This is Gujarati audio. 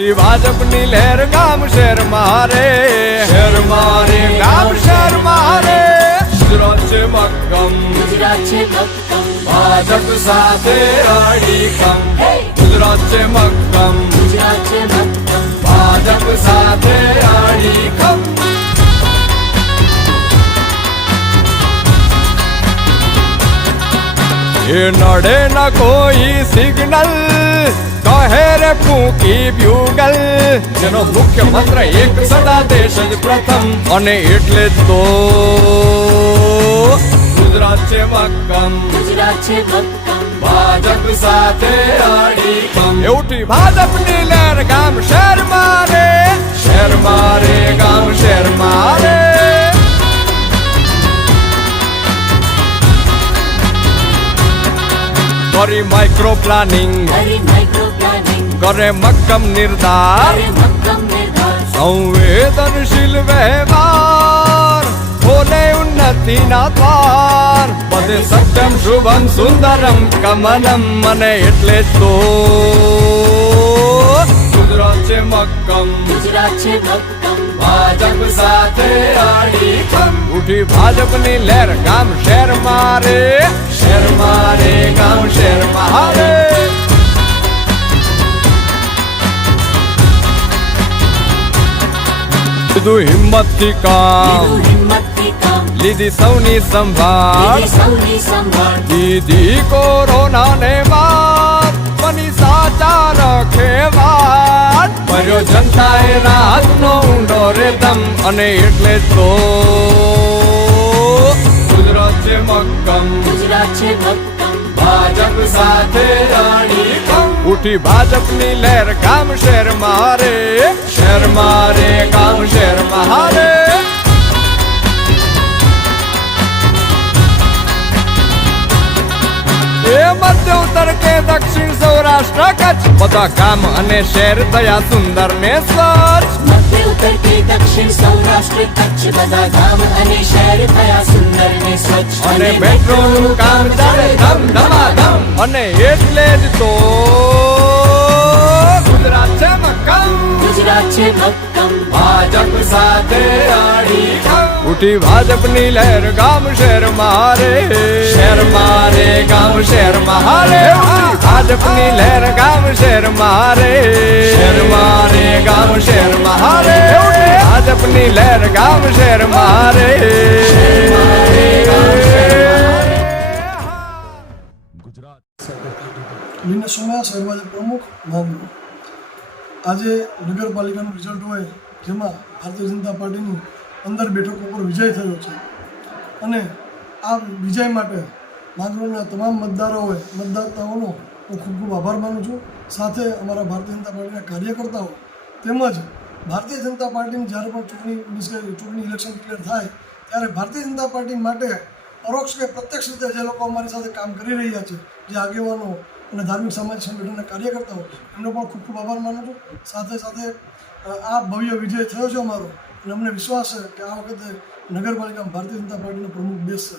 ભાજપની લહેર ગામ શહેર મારે, શહેર મારે ગામ શહેર મારે. ગુજરાત છે મક્કમ, ગુજરાત છે મક્કમ, ભાજપ સાથે અડીખમ. ગુજરાત છે મક્કમ, ગુજરાત છે મક્કમ, ભાજપ સાથે અડીખમ. એ નડે ન કોઈ સિગ્નલ, કહે રે ફૂંકી બ્યુગલ. જેનો મુખ્ય મંત્ર એક સદા દેશ જ પ્રથમ, અને એટલે જ તો ગુજરાત છે મક્કમ, ગુજરાત છે મક્કમ, ભાજપ સાથે અડીખમ. એવઠી ભાજપની લહેર ગામ શહેર મારે, શહેર મારે ગામ શહેર મારે. કરી માઇક્રો પ્લાનિંગ, માઇક્રો પ્લાનિંગ, કરે મક્કમ નિર્ધાર. મક્કમ નિર્ધાર, સંવેદનશીલ વ્યવહાર, ખોલે ઉન્નતિના દ્વાર. બધે સત્યમ શુભમ સુંદરમ કમલમ, અને એટલે જ તો ગુજરાત છે મક્કમ, ગુજરાત છે મક્કમ, ભાજપ સાથે અડીખમ. ઉઠી ભાજપની લહેર ગામ શહેર મારે, શહેર મારે ગામ શહેર મારે. લીધું હિંમતથી કામ, હિંમતથી કામ, લીધી સૌની સંભાળ. સૌની સંભાળ, દીધી કોરોનાને માત, બની સાચા રખે વાત. ભર્યો જનતાએ રાહતનો ઊંડો રેતમ, અને એટલે જ તો ગુજરાત છે મક્કમ, ગુજરાત છે મક્કમ, ભાજપ સાથે અડીખમ. ઉઠી ભાજપની લહેર ગામ શહેર મારે, શહેર મારે ગામ શહેર મારે. એ મધ્ય ઉત્તર કે દક્ષિણ સૌરાષ્ટ્ર કચ્છ, બધા ગામ અને શહેર થયા સુંદર ને સ્વચ્છ. મધ્ય ઉત્તર કે દક્ષિણ સૌરાષ્ટ્ર કચ્છ, બધા ગામ અને શહેર થયા સુંદર ને સ્વચ્છ. અને મેટ્રોનું કામ ચાલે ધમ ધમાધમ, અને એટલે જ તો ગુજરાત છે મક્કમ, ગુજરાત છે મક્કમ, ભાજપ સાથે અડીખમ. ઉઠી ભાજપની લહેર ગામ શહેર મારે, શહેર મારે ગામ શહેર મારે. ભાજપની લહેર ગામ શહેર મારે, શહેર મારે ગામ શહેર મારે. ભાજપની લહેર ગામ શહેર મારે, શહેર મારે ગામ શહેર મારે. મીના સોમયા શહેર ભાજપ પ્રમુખ માંગરો. આજે નગરપાલિકાનું રિઝલ્ટ હોય, જેમાં ભારતીય જનતા પાર્ટીની 15 બેઠકો પર વિજય થયો છે, અને આ વિજય માટે માંગરોના તમામ મતદાતાઓનો હું ખૂબ ખૂબ આભાર માનું છું. સાથે અમારા ભારતીય જનતા પાર્ટીના કાર્યકર્તાઓ તેમજ ભારતીય જનતા પાર્ટીની જ્યારે પણ ચૂંટણી ઇલેક્શન ડિક્લેર થાય ત્યારે ભારતીય જનતા પાર્ટી માટે પરોક્ષ કે પ્રત્યક્ષ રીતે જે લોકો અમારી સાથે કામ કરી રહ્યા છે, જે આગેવાનો અને ધાર્મિક સામાજિક સંગઠનના કાર્યકર્તાઓ, એમનો પણ ખૂબ ખૂબ આભાર માનું છું. સાથે સાથે આ ભવ્ય વિજય થયો છે અમારો, અને અમને વિશ્વાસ છે કે આ વખતે નગરપાલિકામાં ભારતીય જનતા પાર્ટીનો પ્રમુખ બેસશે.